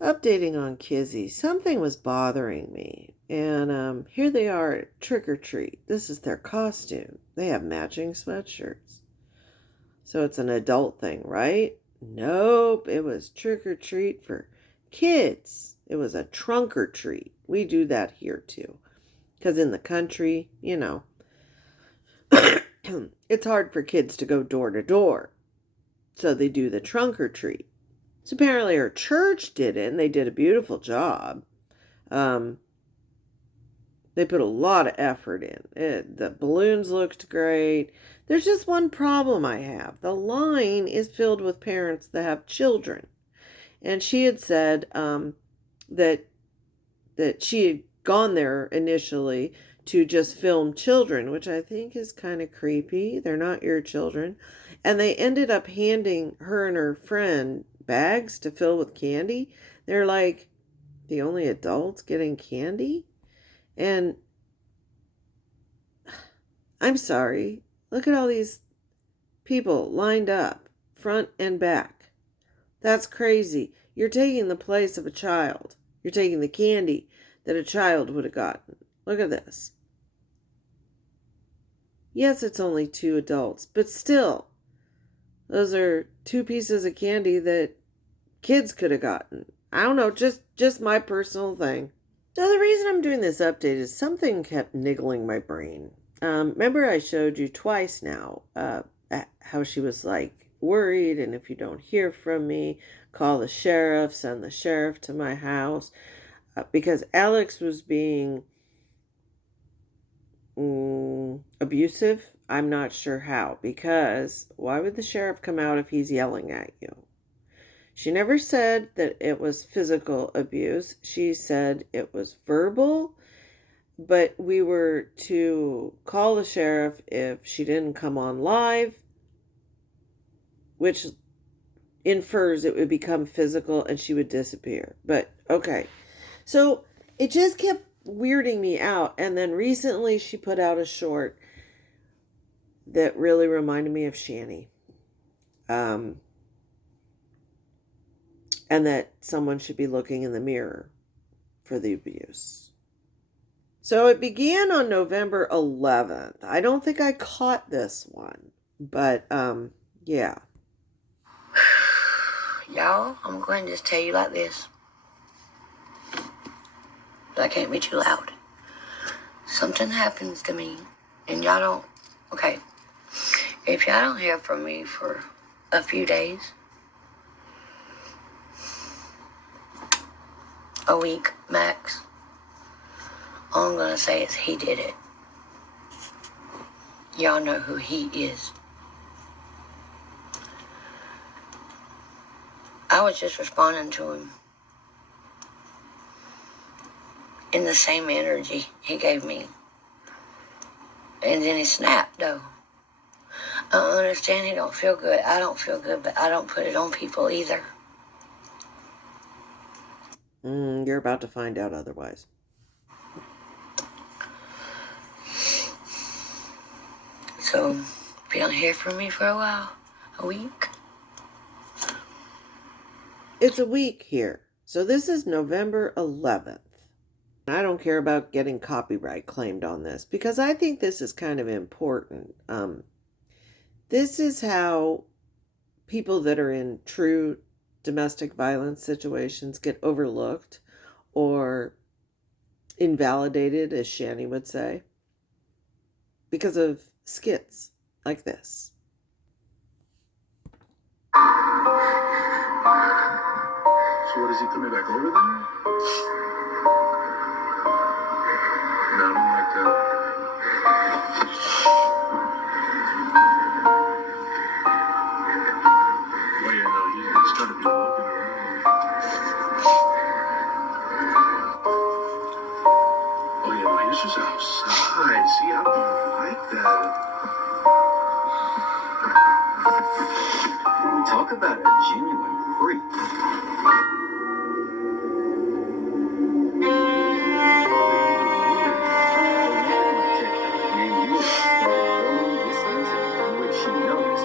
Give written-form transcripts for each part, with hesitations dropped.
Updating on Kizzy. Something was bothering me. And here they are at trick or treat. This is their costume. They have matching sweatshirts. So it's an adult thing, right? Nope, it was trick or treat for kids. It was a trunk or treat. We do that here too. Because in the country, it's hard for kids to go door to door. So they do the trunk or treat. So apparently our church did it, and they did a beautiful job. Um, they put a lot of effort in. The balloons looked great. There's just one problem I have. The line is filled with parents that have children. And she had said that she had gone there initially to just film children, which I think is kind of creepy. They're not your children. And they ended up handing her and her friend bags to fill with candy. They're like the only adults getting candy. And I'm sorry, look at all these people lined up, front and back. That's crazy. You're taking the place of a child. You're taking the candy that a child would have gotten. Look at this. Yes, it's only 2 adults, but still, those are 2 pieces of candy that kids could have gotten. I don't know, just my personal thing. So the reason I'm doing this update is something kept niggling my brain. Remember I showed you twice now how she was like worried, and if you don't hear from me, call the sheriff, send the sheriff to my house, because Alex was being abusive. I'm not sure how, because why would the sheriff come out if he's yelling at you? She never said that it was physical abuse. She said it was verbal, but we were to call the sheriff if she didn't come on live, which infers it would become physical and she would disappear. But okay. So it just kept weirding me out. And then recently she put out a short that really reminded me of Shanny. And that someone should be looking in the mirror for the abuse. So it began on November 11th. I don't think I caught this one, but yeah. Y'all, I'm going to just tell you like this. But I can't be too loud. Something happens to me, and y'all don't... Okay, if y'all don't hear from me for a few days, a week max, all I'm going to say is he did it. Y'all know who he is. I was just responding to him in the same energy he gave me. And then he snapped, though. I understand he don't feel good. I don't feel good, but I don't put it on people either. You're about to find out otherwise. So, if you don't hear from me for a while, a week. It's a week here. So this is November 11th. I don't care about getting copyright claimed on this because I think this is kind of important. This is how people that are in true domestic violence situations get overlooked or invalidated, as Shanny would say, because of skits like this. So what, is he coming back over there? Not like that. Oh yeah, no, he's trying to be looking around. Oh yeah, no, he's just outside. See, I don't like that. Talk about a genuine freak.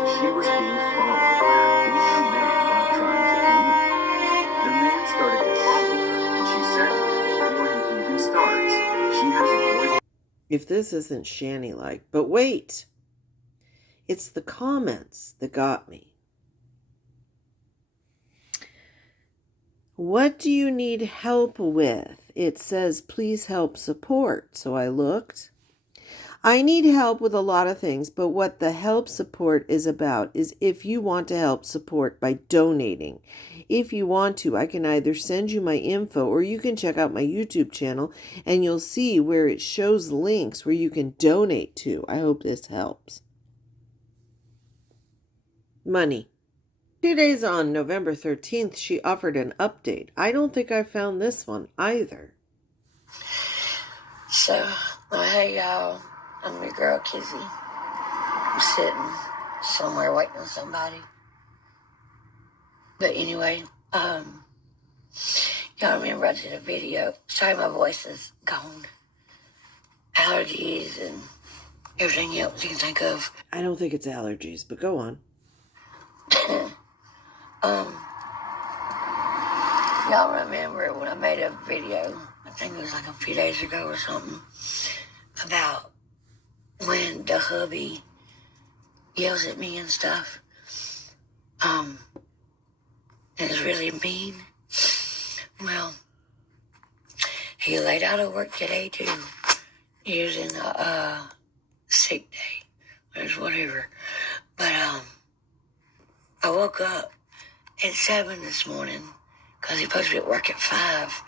She was being followed, who the man while trying to leave. The man started to If this isn't Shanny-like. But wait, it's the comments that got me. What do you need help with? It says, please help support. So I looked. I need help with a lot of things, but what the help support is about is if you want to help support by donating. If you want to, I can either send you my info or you can check out my YouTube channel and you'll see where it shows links where you can donate to. I hope this helps. Money. 2 days on November 13th, she offered an update. I don't think I found this one either. So, hey y'all, I'm your girl Kizzy. I'm sitting somewhere waiting on somebody. But anyway, y'all remember I did a video. Sorry my voice is gone. Allergies and everything else you can think of. I don't think it's allergies, but go on. Y'all remember when I made a video, I think it was like a few days ago or something, about when the hubby yells at me and stuff. It's really mean. Well, he laid out of work today too, using a sick day, or whatever. But I woke up at 7 this morning because he supposed to be at work at 5,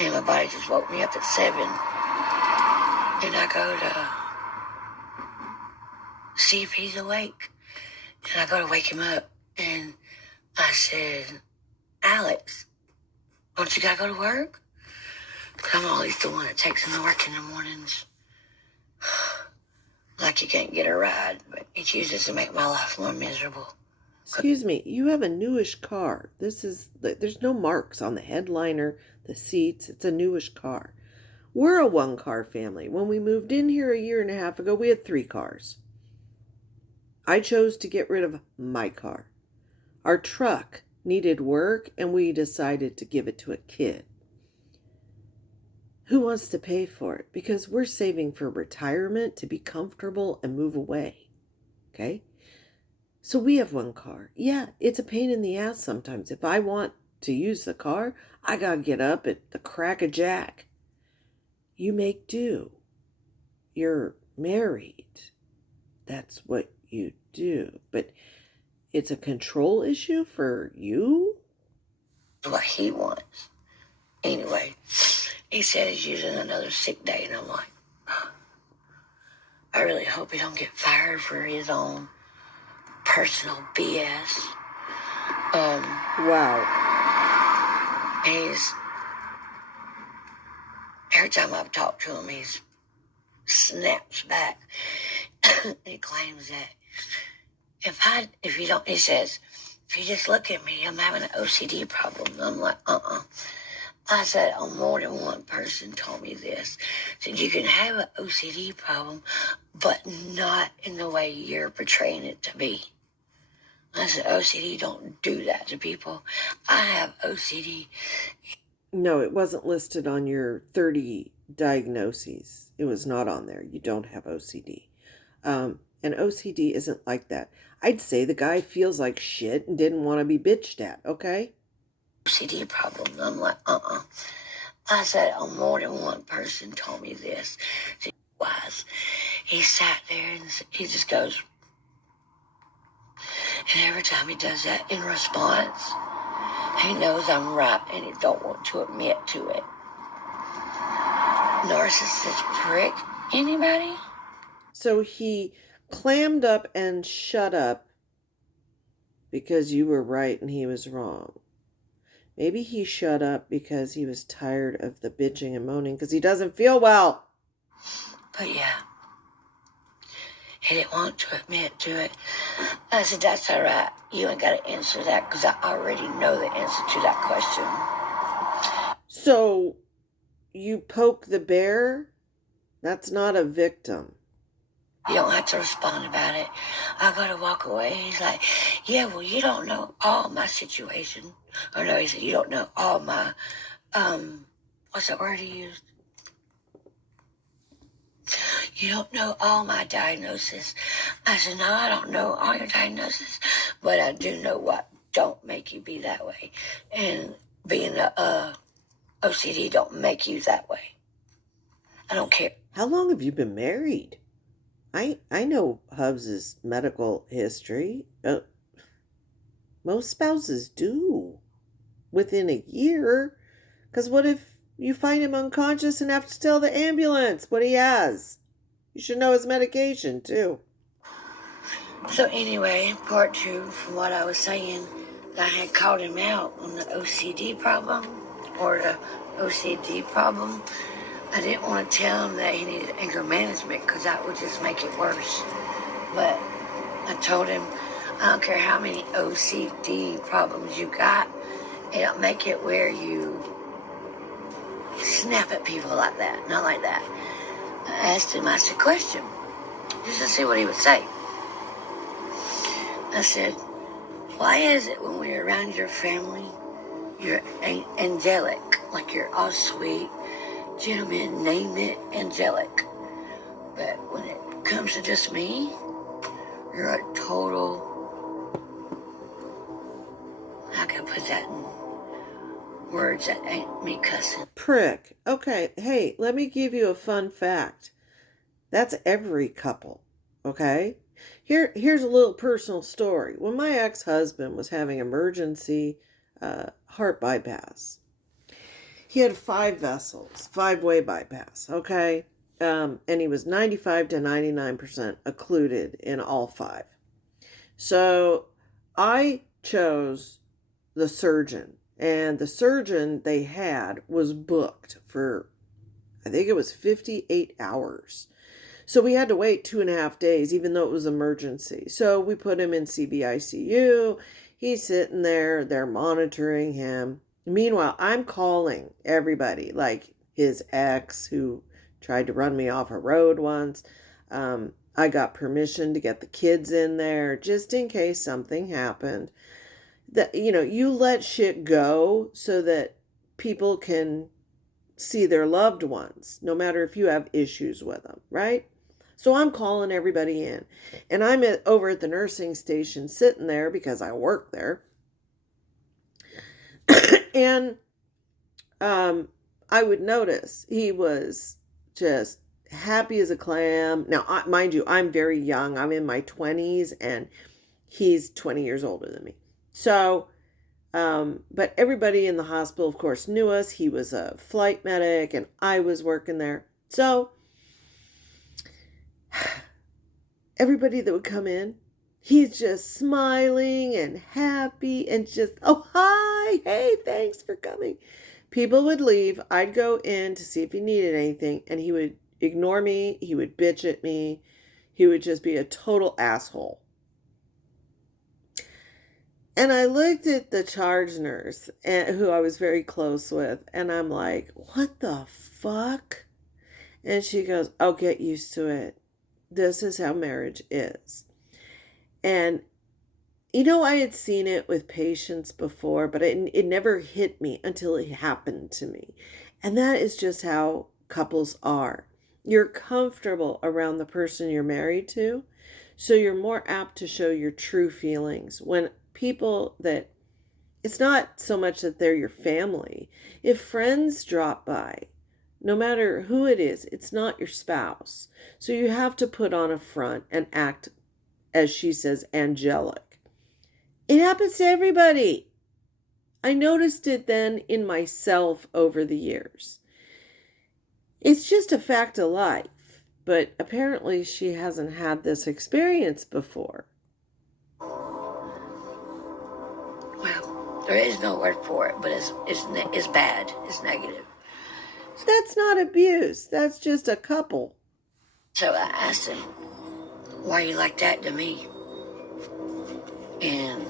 and my body just woke me up at 7. And I go to see if he's awake, and I go to wake him up, and I said, Alex, don't you gotta go to work? I'm always the one that takes him to work in the mornings. Like he can't get a ride, but he chooses to make my life more miserable. Excuse me, you have a newish car. There's no marks on the headliner, the seats. It's a newish car. We're a one-car family. When we moved in here a year and a half ago, we had 3 cars. I chose to get rid of my car. Our truck needed work, and we decided to give it to a kid. Who wants to pay for it? Because we're saving for retirement to be comfortable and move away. Okay? So we have 1 car. Yeah, it's a pain in the ass sometimes. If I want to use the car, I gotta get up at the crack of jack. You make do. You're married. That's what you do. But it's a control issue for you? What he wants. Anyway, he said he's using another sick day, and I'm like, I really hope he don't get fired for his own personal BS. Wow. Every time I've talked to him, he snaps back. He claims that he says, if you just look at me, I'm having an OCD problem. And I'm like, I said, more than one person told me this. Said you can have an OCD problem, but not in the way you're portraying it to be. I said, OCD don't do that to people. I have OCD. No, it wasn't listed on your 30 diagnoses. It was not on there. You don't have OCD. And OCD isn't like that. I'd say the guy feels like shit and didn't want to be bitched at, okay? OCD problem. I'm like, I said, more than one person told me this. He sat there and he just goes, and every time he does that in response, he knows I'm right and he don't want to admit to it. Narcissist prick. Anybody? So he clammed up and shut up because you were right and he was wrong. Maybe he shut up because he was tired of the bitching and moaning because he doesn't feel well. But yeah, he didn't want to admit to it. I said, that's all right. You ain't got to answer that because I already know the answer to that question. So you poke the bear? That's not a victim. You don't have to respond about it. I gotta walk away. He's like, yeah, well, you don't know all my situation. Or no, he said, you don't know all my, what's that word he used? You don't know all my diagnosis. I said, no, I don't know all your diagnosis, but I do know what don't make you be that way. And being a OCD don't make you that way. I don't care. How long have you been married? I know Hubs's medical history. Most spouses do within a year. Because what if you find him unconscious and have to tell the ambulance what he has? You should know his medication, too. So anyway, part two, from what I was saying, I had called him out on the OCD problem, or the OCD problem. I didn't want to tell him that he needed anger management because that would just make it worse. But I told him, I don't care how many OCD problems you got, it don't make it where you snap at people like that, not like that. I asked him, I said, question, just to see what he would say. I said, why is it when we're around your family, you're angelic, like you're all sweet, gentlemen, name it, angelic. But when it comes to just me, you're a total, how can I put that in words that ain't me cussing? Prick. Okay, hey, let me give you a fun fact. That's every couple, okay? Here's a little personal story. When my ex-husband was having emergency heart bypass, he had 5 vessels, 5-way bypass, okay? And he was 95 to 99% occluded in all 5. So I chose the surgeon, and the surgeon they had was booked for, I think it was 58 hours. So we had to wait 2.5 days, even though it was emergency. So we put him in CBICU. He's sitting there. They're monitoring him. Meanwhile, I'm calling everybody, like his ex who tried to run me off a road once. I got permission to get the kids in there just in case something happened. That, you let shit go so that people can see their loved ones, no matter if you have issues with them, right? So I'm calling everybody in, and I'm over at the nursing station sitting there because I work there. And I would notice he was just happy as a clam. Now, mind you, I'm very young. I'm in my 20s, and he's 20 years older than me. So, but everybody in the hospital, of course, knew us. He was a flight medic, and I was working there. So everybody that would come in, he's just smiling and happy and just, oh, hi, hey, thanks for coming. People would leave. I'd go in to see if he needed anything, and he would ignore me. He would bitch at me. He would just be a total asshole. And I looked at the charge nurse, who I was very close with, and I'm like, what the fuck? And she goes, oh, get used to it. This is how marriage is. And, I had seen it with patients before, but it never hit me until it happened to me. And that is just how couples are. You're comfortable around the person you're married to, so you're more apt to show your true feelings. When people that, it's not so much that they're your family. If friends drop by, no matter who it is, it's not your spouse. So you have to put on a front and act, as she says, angelic. It happens to everybody. I noticed it then in myself over the years. It's just a fact of life. But apparently she hasn't had this experience before. Well, there is no word for it, but it's bad. It's negative. That's not abuse. That's just a couple. So I asked him, why you like that to me? And,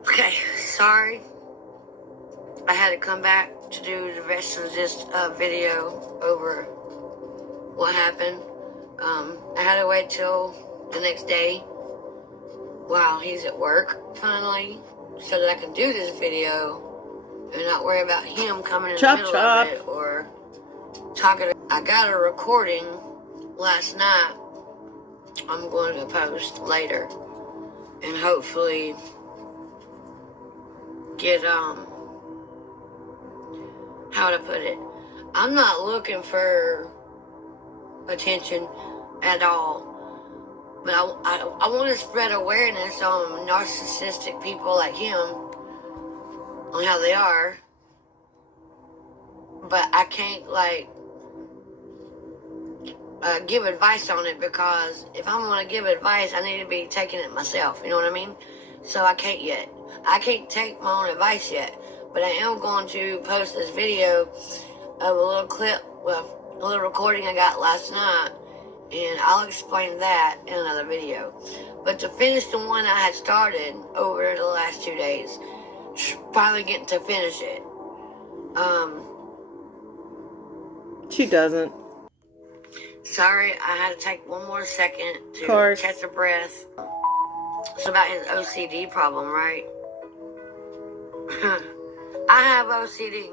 okay, sorry. I had to come back to do the rest of this video over what happened. I had to wait till the next day while he's at work, finally, so that I can do this video and not worry about him coming in the middle of it or talking. I got a recording last night, I'm going to post later and hopefully get, how to put it. I'm not looking for attention at all. But I want to spread awareness on narcissistic people like him, on how they are. But I can't, like, give advice on it, because if I'm going to give advice, I need to be taking it myself. You know what I mean? So I can't yet. I can't take my own advice yet. But I am going to post this video of a little clip, well, a little recording I got last night. And I'll explain that in another video. But to finish the one I had started over the last 2 days, finally getting to finish it. She doesn't. Sorry, I had to take one more second to catch a breath. It's about his OCD problem, right? I have OCD.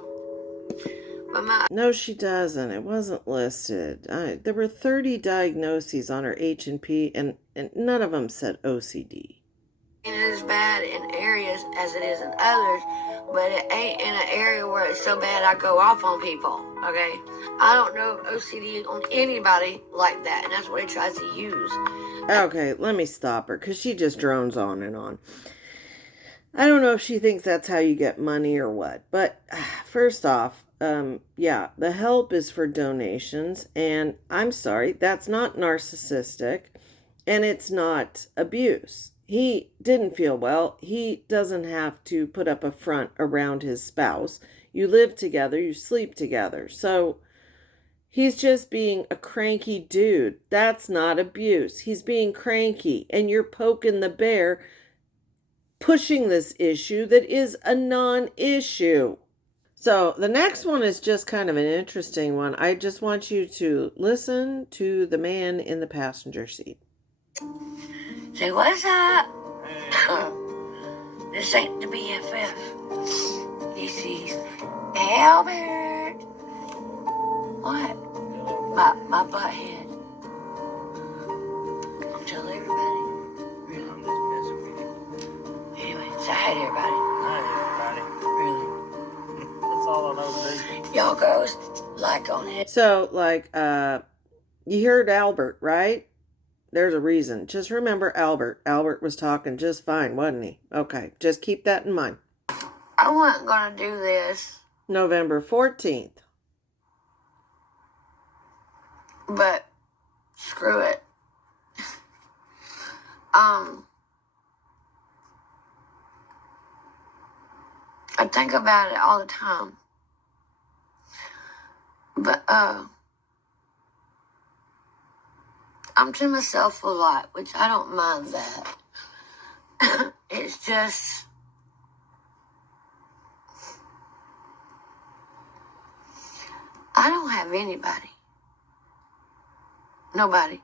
But no, she doesn't. It wasn't listed. There were 30 diagnoses on her H&P, and none of them said OCD. It is bad in areas as it is in others, but it ain't in an area where it's so bad I go off on people, okay? I don't know OCD on anybody like that, and that's what he tries to use. Okay, let me stop her, because she just drones on and on. I don't know if she thinks that's how you get money or what, but first off, yeah, the help is for donations, and I'm sorry, that's not narcissistic, and it's not abuse. He didn't feel well. He doesn't have to put up a front around his spouse. You live together, you sleep together. So he's just being a cranky dude. That's not abuse. He's being cranky, and you're poking the bear, pushing this issue that is a non-issue. So the next one is just kind of an interesting one. I just want you to listen to the man in the passenger seat. Say, what's up? This ain't the BFF. This is Albert. What? My butt head. I'll tell everybody. I'm just messing with you. Anyway, say hi to everybody. Hi, everybody. Really? That's all I know to do. Y'all girls like on it. So, like, you heard Albert, right? There's a reason. Just remember Albert. Albert was talking just fine, wasn't he? Okay, just keep that in mind. I wasn't going to do this. November 14th. But screw it. I think about it all the time. But I'm to myself a lot, which I don't mind that. It's just I don't have anybody. Nobody.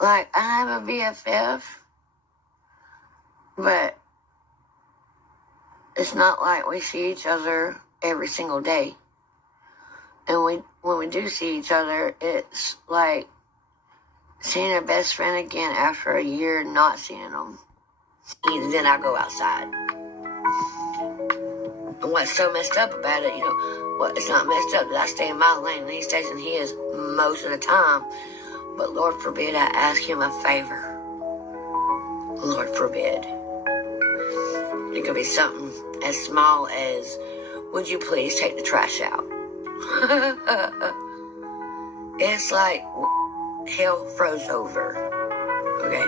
Like, I have a BFF, but it's not like we see each other every single day. And when we do see each other, it's like seeing a best friend again after a year not seeing them. And then I go outside. And what's so messed up about it, it's not messed up that I stay in my lane and he stays in his most of the time. But Lord forbid I ask him a favor. Lord forbid. It could be something as small as, would you please take the trash out? It's like hell froze over. Okay?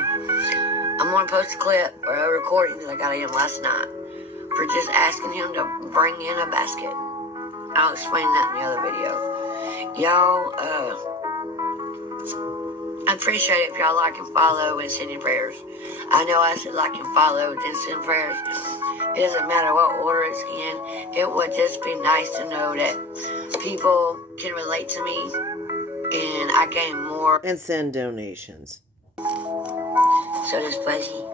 I'm going to post a clip or a recording that I got of him last night for just asking him to bring in a basket. I'll explain that in the other video. Y'all, I appreciate it if y'all like and follow and send your prayers. I know I said like and follow and send prayers. It doesn't matter what order it's in. It would just be nice to know that people can relate to me and I gain more. And send donations. So does Fuzzy.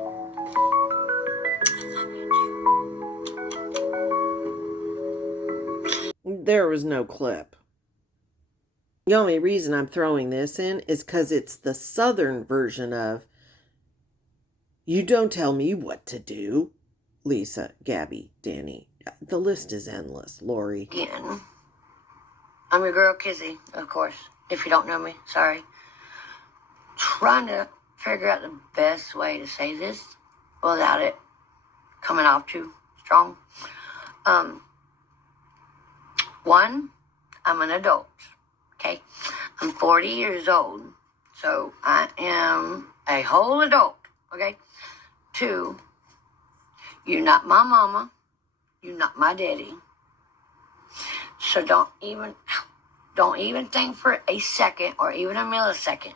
I love you too. there was no clip. The only reason I'm throwing this in is because it's the Southern version of, you don't tell me what to do. Lisa, Gabby, Danny. The list is endless. Lori. Again, I'm your girl Kizzy, of course. If you don't know me, sorry. Trying to figure out the best way to say this without it coming off too strong. One, I'm an adult, okay? I'm 40 years old, so I am a whole adult, okay? Two, you're not my mama, you're not my daddy. So don't even think for a second or even a millisecond.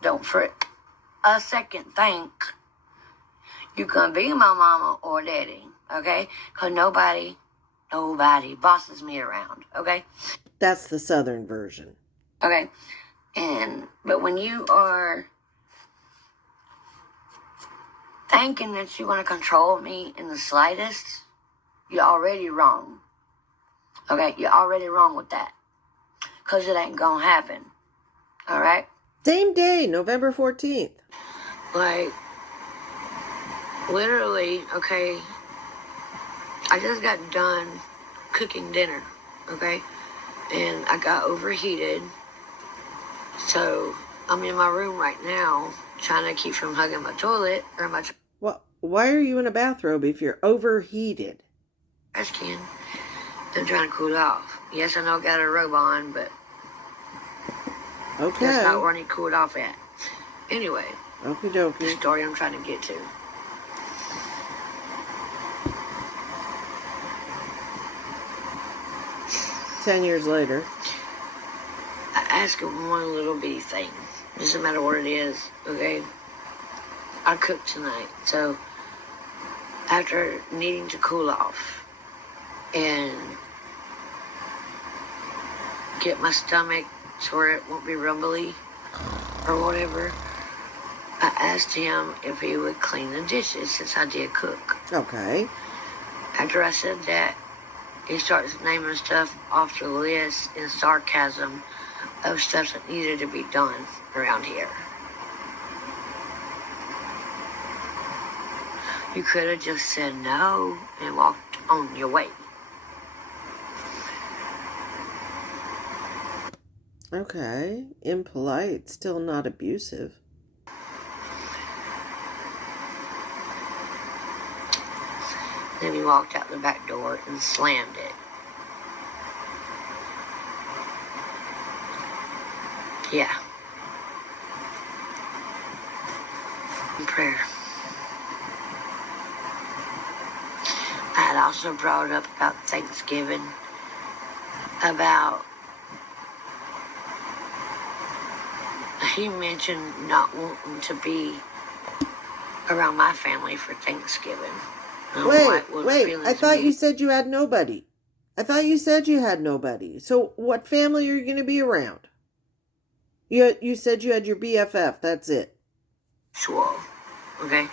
Don't for a second think you can be my mama or daddy, okay? Because nobody bosses me around, okay? That's the Southern version. Okay? But when you are thinking that you're going to control me in the slightest, you're already wrong. Okay? You're already wrong with that. Because it ain't going to happen. All right? Same day, November 14th. Like, literally, okay, I just got done cooking dinner, okay? And I got overheated. So I'm in my room right now trying to keep from hugging my toilet or my Well, why are you in a bathrobe if you're overheated? trash can. I'm trying to cool off. Yes, I know I got a robe on, but Okay. that's not where I need cooled off at. Anyway, Okie the dokie. story I'm trying to get to. Ten years later. I ask him one little bitty thing. Doesn't matter what it is, okay? I cooked tonight, so after needing to cool off and get my stomach to where it won't be rumbly or whatever, I asked him if he would clean the dishes since I did cook. Okay. After I said that, he starts naming stuff off the list in sarcasm of stuff that needed to be done around here. You could have just said no and walked on your way. Okay. Impolite, still not abusive. Then he walked out the back door and slammed it. Yeah. In prayer. I had also brought up about Thanksgiving, about he mentioned not wanting to be around my family for Thanksgiving. Wait. I thought you said you had nobody. So what family are you going to be around? You said you had your BFF. That's it. Swole, okay?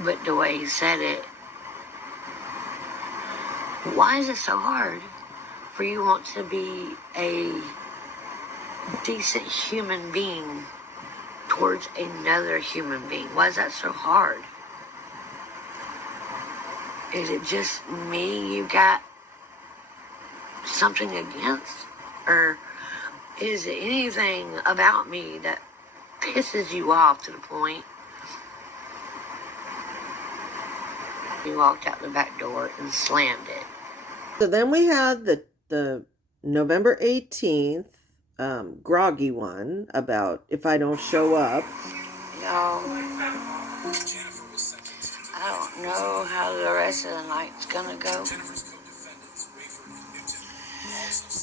But the way he said it, why is it so hard for you want to be a decent human being towards another human being? Why is that so hard? Is it just me you got something against? Or is it anything about me that pisses you off to the point you walked out the back door and slammed it? So then we had the November 18th groggy one about if I don't show up. Y'all, I don't know how the rest of the night's gonna go.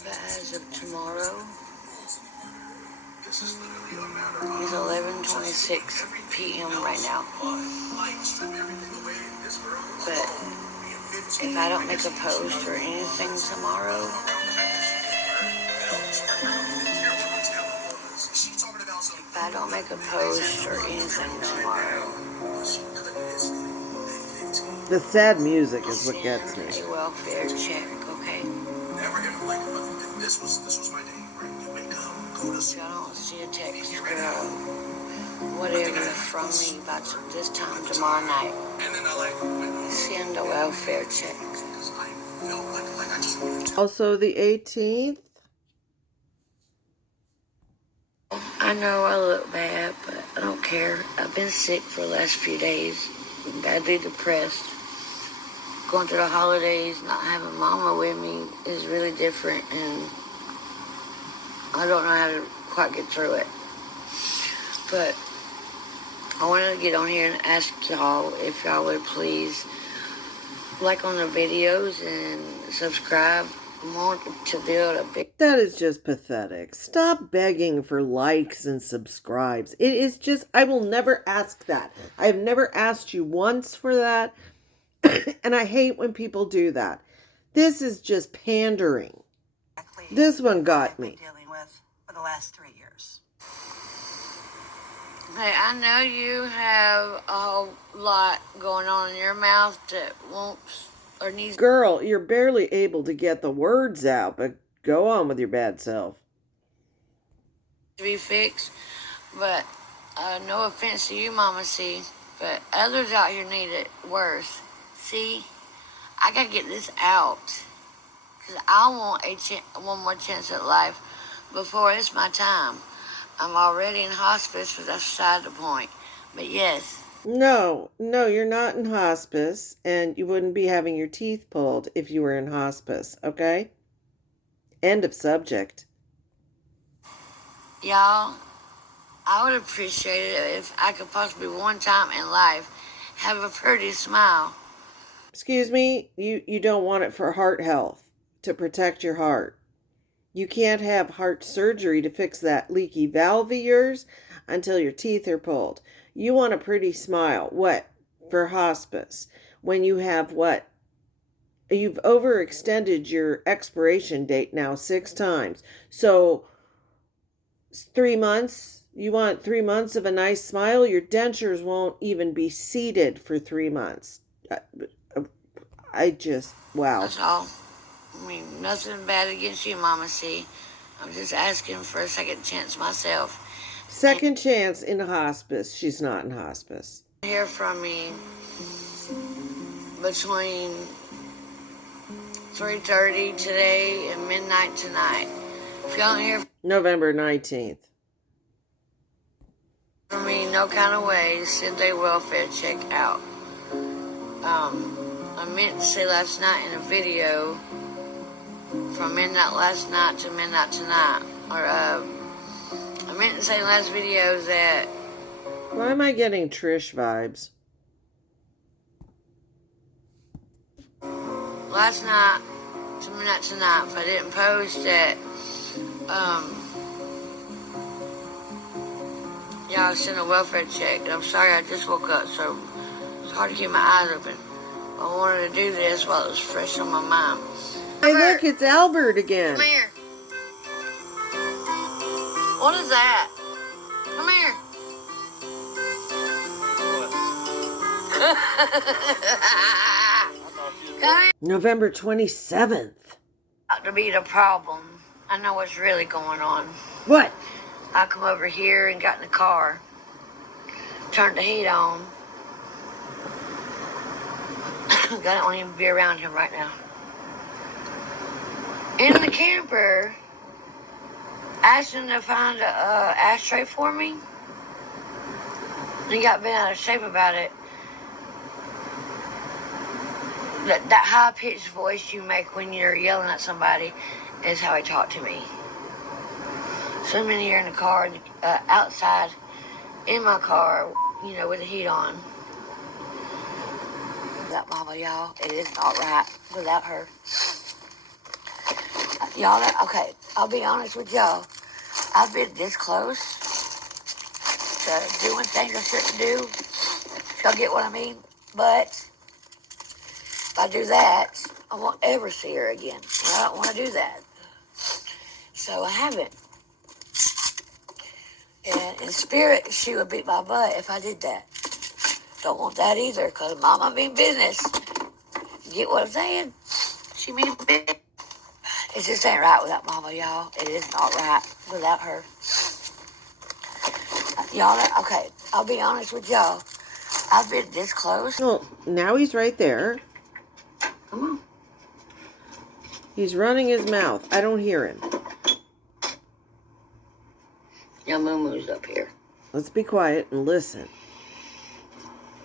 But as of tomorrow, it's 11:26 p.m. right now. But if I don't make a post or anything tomorrow, The sad music is what gets me. Send a welfare check, okay? Never in like this was my day, right? You wake up, go to I school. don't see a text, girl. Whatever from me about this time tomorrow night. And then I like went home Send a welfare check. because I felt like I just wanted to. Also the 18th. I know I look bad, but I don't care. I've been sick for the last few days. Badly depressed. Going through the holidays, not having mama with me is really different, and I don't know how to quite get through it. But I wanted to get on here and ask y'all if y'all would please like on the videos and subscribe. I want to build a big... That is just pathetic. Stop begging for likes and subscribes. It is just, I will never ask that. I have never asked you once for that. And I hate when people do that. This is just pandering. This one got me. Dealing with for the last 3 years. Hey, I know you have a whole lot going on in your mouth that won't or needs Girl, you're barely able to get the words out, but go on with your bad self. to be fixed. But no offense to you, Mama C, but others out here need it worse. See, I gotta get this out because I want one more chance at life before it's my time. I'm already in hospice, but that's beside the point. But yes. No, you're not in hospice, and you wouldn't be having your teeth pulled if you were in hospice, okay? End of subject. Y'all, I would appreciate it if I could possibly one time in life have a pretty smile. Excuse me, you don't want it for heart health, to protect your heart. You can't have heart surgery to fix that leaky valve of yours until your teeth are pulled. You want a pretty smile. What? For hospice. When you have what? You've overextended your expiration date now 6 times. So 3 months? You want 3 months of a nice smile? Your dentures won't even be seated for 3 months. Wow. That's all. I mean, nothing bad against you, Mama C. I'm just asking for a second chance myself. Second chance in hospice. She's not in hospice. Hear from me between 3:30 today and midnight tonight. If y'all don't hear November 19th. from me no kind of way, send a welfare check out. I meant to say last night in a video from midnight last night to midnight tonight. I meant to say in last video that... Why am I getting Trish vibes? Last night to midnight tonight, if I didn't post that, y'all sent a welfare check. I'm sorry, I just woke up, so it's hard to keep my eyes open. I wanted to do this while it was fresh on my mind. Hey, look, it's Albert again. Come here. What is that? Come here. Come here. November 27th. Not to be the problem. I know what's really going on. What? I come over here and got in the car, turned the heat on. I don't want even be around him right now. In the camper, asked him to find a ashtray for me. He got bent out of shape about it. That high-pitched voice you make when you're yelling at somebody is how he talked to me. So I'm in here in the car, outside, in my car, with the heat on. That mama, y'all, it is not right without her. Y'all, okay, I'll be honest with y'all. I've been this close to doing things I shouldn't do. If y'all get what I mean. But if I do that, I won't ever see her again. I don't want to do that. So I haven't. And in spirit, she would beat my butt if I did that. Don't want that either, because Mama mean business. Get what I'm saying? She mean business. It just ain't right without Mama, y'all. It is not right without her. Y'all, okay, I'll be honest with y'all. I've been this close. Well, now he's right there. Come on. He's running his mouth. I don't hear him. Now Moo-Moo's up here. Let's be quiet and listen.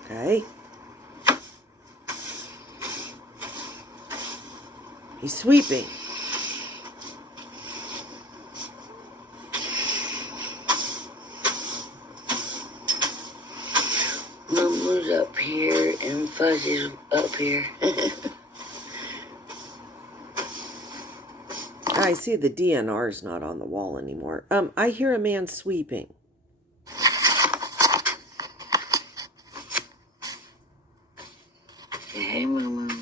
Okay? He's sweeping. Moo-Moo's up here and Fuzzy's up here. I see the DNR's not on the wall anymore. I hear a man sweeping. Hey, Moo-Moo.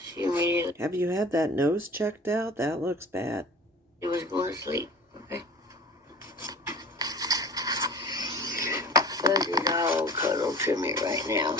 She immediately... Have you had that nose checked out? That looks bad. She was going to sleep. Okay. Fuzzy's all cuddled to me right now.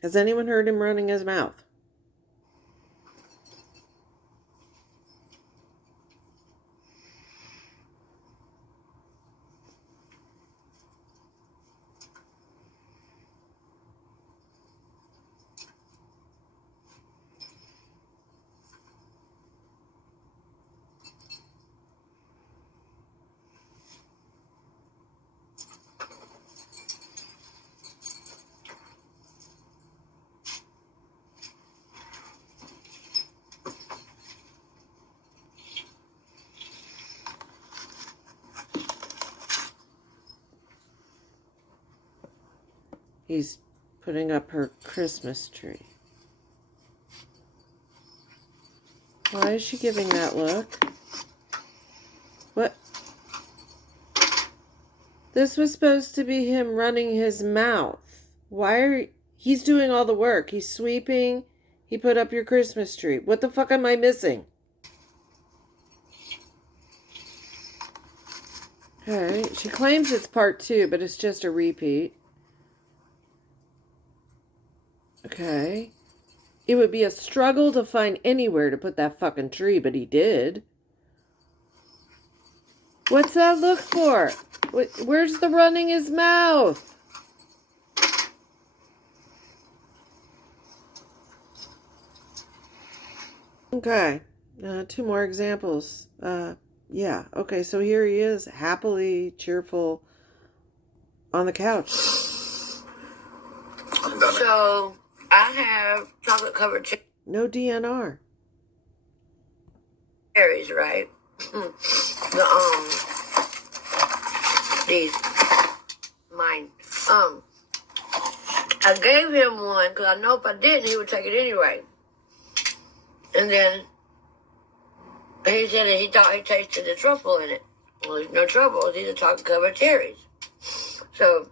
Has anyone heard him running his mouth? He's putting up her Christmas tree. Why is she giving that look? What? This was supposed to be him running his mouth. He's doing all the work. He's sweeping. He put up your Christmas tree. What the fuck am I missing? Okay, she claims it's part 2, but it's just a repeat. Okay. It would be a struggle to find anywhere to put that fucking tree, but he did. What's that look for? Where's the running his mouth? Okay. 2 more examples. Yeah. Okay, so here he is, happily, cheerful, on the couch. So, I have chocolate covered No DNR. cherries, right? These. Mine. I gave him one because I know if I didn't, he would take it anyway. And then he said that he thought he tasted the truffle in it. Well, there's no truffle. These are chocolate covered cherries. So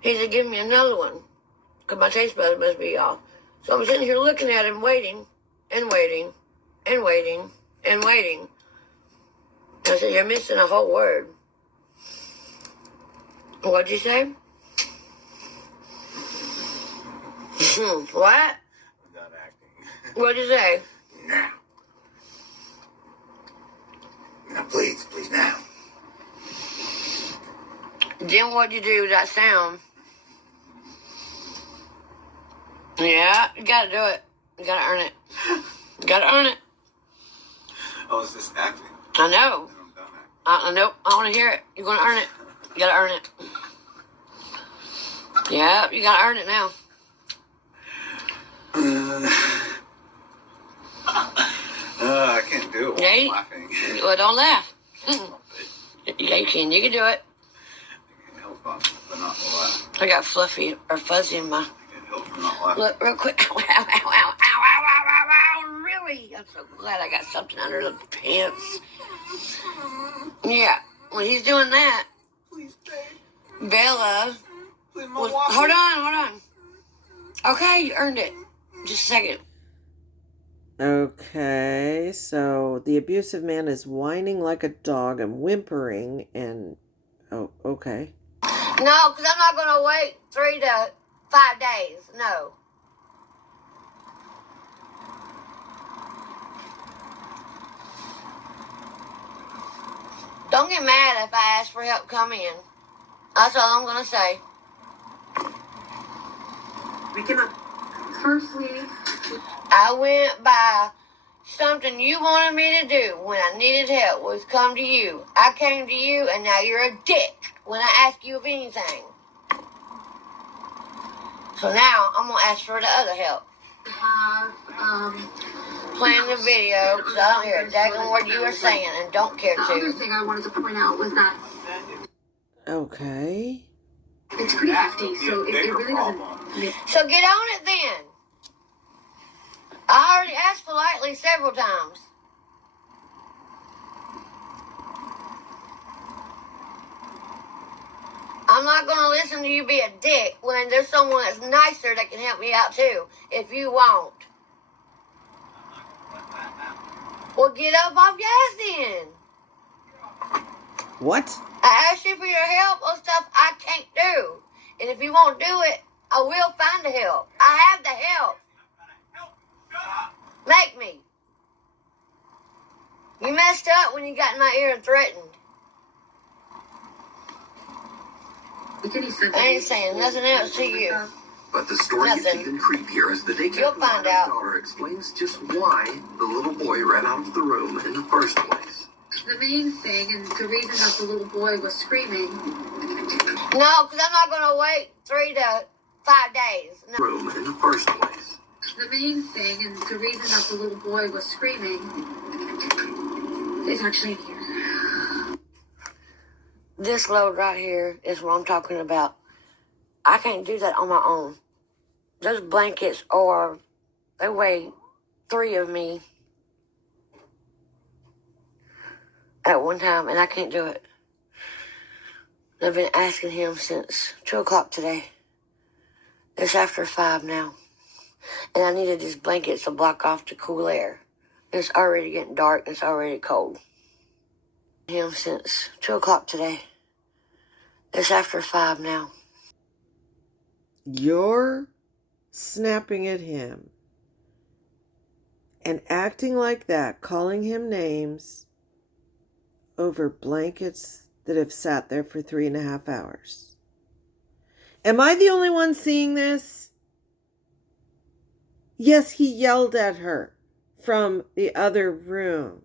he said, give me another one because my taste buds must be off. So I'm sitting here looking at him, waiting and waiting and waiting and waiting. I said, you're missing a whole word. What'd you say? What? I'm not acting. What'd you say? Now. Now, please, now. Then what'd you do with that sound? Yeah, you gotta do it. You gotta earn it. You gotta earn it. Oh, is this acting? I know. Then I'm done acting. Nope, I want to hear it. You're gonna earn it. You gotta earn it. Yeah, you gotta earn it now. I can't do it while I'm laughing. Well, don't laugh. Yeah, you can. You can do it. I can't help but not to laugh. I got fluffy or fuzzy in my... I can't help but not laugh. Look, real quick. Ow, ow, ow, ow, ow, ow, ow, ow, ow. Really? I'm so glad I got something under the pants. Yeah, when he's doing that, Please, babe. Bella... Please, my Hold on. Okay, you earned it. Just a second. Okay, so the abusive man is whining like a dog and whimpering and... Oh, okay. No, because I'm not going to wait 3 to 5 days. No. Don't get mad if I ask for help come in. That's all I'm going to say. We cannot. Firstly, I went by something you wanted me to do when I needed help was come to you. I came to you, and now you're a dick when I ask you of anything. So now I'm going to ask for the other help. have Playing the video because I don't hear a daggone word you are saying and don't care the other to. thing I wanted to point out was that Okay. it's pretty hefty, so it really doesn't make So get on it then. I already asked politely several times. I'm not going to listen to you be a dick when there's someone that's nicer that can help me out too, if you won't. Well, get up off your ass then. What? I asked you for your help on stuff I can't do. And if you won't do it, I will find the help. I have the help. Make me. You messed up when you got in my ear and threatened. I ain't saying nothing else to you. But the story gets Nothing. even creepier as the day You'll captain's find out. daughter explains just why the little boy ran out of the room in the first place. the main thing and the reason that the little boy was screaming. No, because I'm not going to wait 3 to 5 days. No. Room in the first place. The main thing and the reason that the little boy was screaming is actually in here. This load right here is what I'm talking about. I can't do that on my own. Those blankets they weigh 3 of me at one time, and I can't do it. I've been asking him since 2 o'clock today. It's after 5 now. And I needed these blankets to block off the cool air. It's already getting dark, and it's already cold. Him since 2 o'clock today. It's after 5 now. You're snapping at him and acting like that, calling him names over blankets that have sat there for 3.5 hours. Am I the only one seeing this? Yes, he yelled at her from the other room.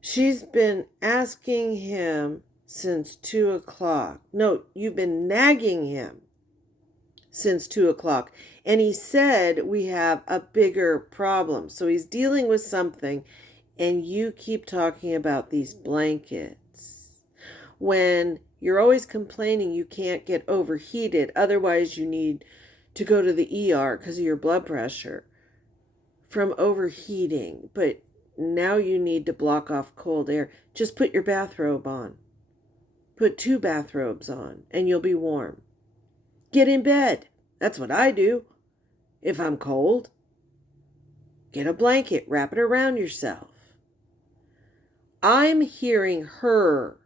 She's been asking him since 2 o'clock. No, you've been nagging him since 2 o'clock. And he said we have a bigger problem. So he's dealing with something, and you keep talking about these blankets. When you're always complaining you can't get overheated, otherwise you need to go to the ER because of your blood pressure from overheating. But now you need to block off cold air. Just put your bathrobe on. Put 2 bathrobes on and you'll be warm. Get in bed. That's what I do if I'm cold. Get a blanket, wrap it around yourself. I'm hearing her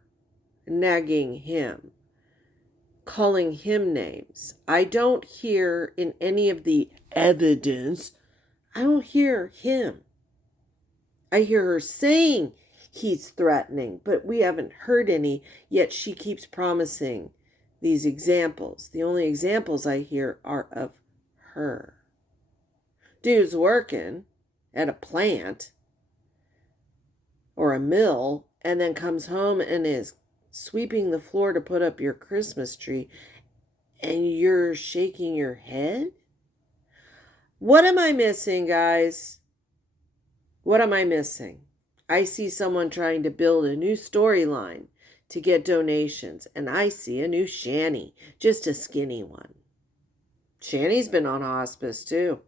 nagging him, calling him names. I don't hear in any of the evidence, I don't hear him. I hear her saying he's threatening, but we haven't heard any, yet she keeps promising these examples. The only examples I hear are of her. Dude's working at a plant or a mill and then comes home and is sweeping the floor to put up your Christmas tree, and you're shaking your head? What am I missing, guys? What am I missing? I see someone trying to build a new storyline to get donations, and I see a new Shanny, just a skinny one. Shanny's been on hospice too.